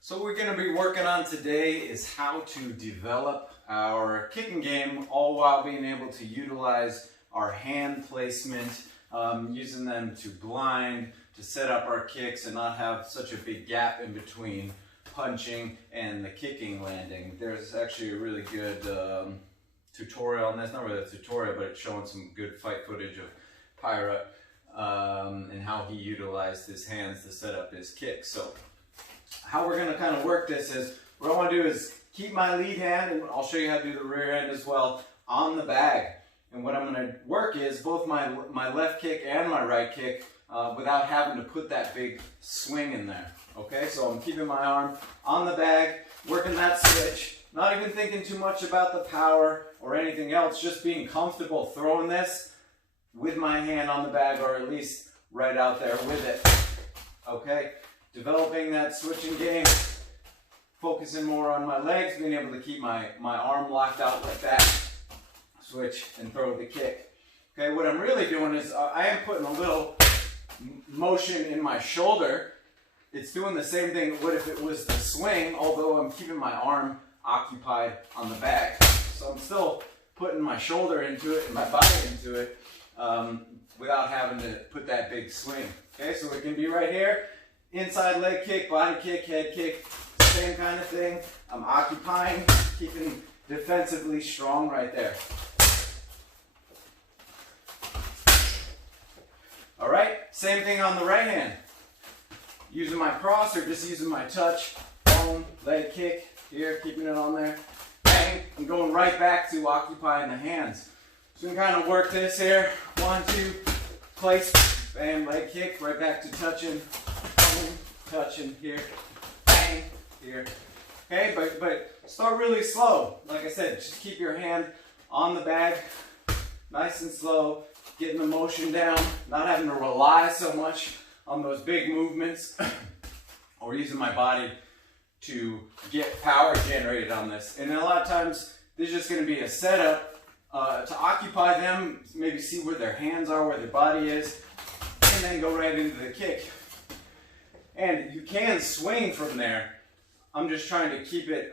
So what we're going to be working on today is how to develop our kicking game, all while being able to utilize our hand placement, using them to blind, to set up our kicks and not have such a big gap in between punching and the kicking landing. There's actually a really good tutorial on this, not really a tutorial, but it's showing some good fight footage of Pairot and how he utilized his hands to set up his kicks. So how we're going to kind of work this is, what I want to do is keep my lead hand, and I'll show you how to do the rear hand as well, on the bag. And what I'm going to work is both my left kick and my right kick without having to put that big swing in there. Okay, so I'm keeping my arm on the bag, working that switch, not even thinking too much about the power or anything else, just being comfortable throwing this with my hand on the bag, or at least right out there with it. Okay, developing that switching game, focusing more on my legs, being able to keep my arm locked out like that, switch and throw the kick. Okay, what I'm really doing is I am putting a little motion in my shoulder. It's doing the same thing what if it was the swing, although I'm keeping my arm occupied on the bag. So I'm still putting my shoulder into it and my body into it without having to put that big swing. Okay, so it can be right here, inside leg kick, body kick, head kick, same kind of thing. I'm occupying, keeping defensively strong right there. All right, same thing on the right hand. Using my cross or just using my touch, boom, leg kick, here, keeping it on there, bang, I'm going right back to occupying the hands. So we can kind of work this here, 1, 2, place, bam, leg kick, right back to touching, boom, touching, here, bang, here. Okay, but start really slow. Like I said, just keep your hand on the bag, nice and slow, getting the motion down, not having to rely so much on those big movements, or using my body to get power generated on this. And a lot of times, there's just going to be a setup to occupy them, maybe see where their hands are, where their body is, and then go right into the kick. And you can swing from there. I'm just trying to keep it,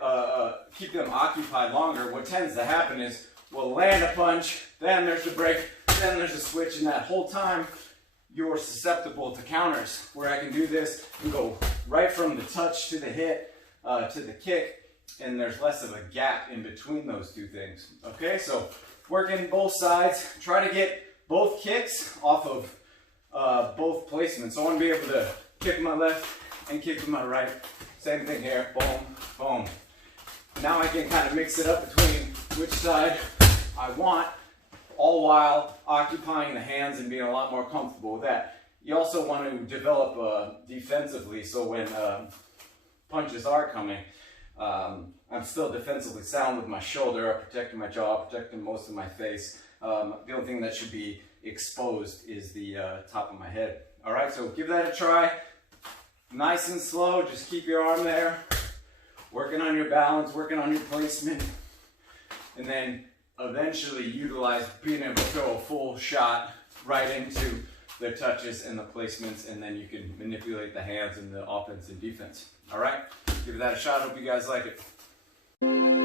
keep them occupied longer. What tends to happen is we'll land a punch, then there's a break, then there's a switch, and that whole time you're susceptible to counters, where I can do this and go right from the touch to the hit to the kick, and there's less of a gap in between those two things. Okay, so working both sides, try to get both kicks off of both placements. So I want to be able to kick with my left and kick with my right. Same thing here, boom, boom. Now I can kind of mix it up between which side I want, all while occupying the hands and being a lot more comfortable with that. You also want to develop defensively, so when punches are coming, I'm still defensively sound with my shoulder, protecting my jaw, protecting most of my face. The only thing that should be exposed is the top of my head. All right, so give that a try. Nice and slow, just keep your arm there, working on your balance, working on your placement, and then eventually utilize being able to throw a full shot right into the touches and the placements, and then you can manipulate the hands in the offense and defense. All right, give that a shot. Hope you guys like it.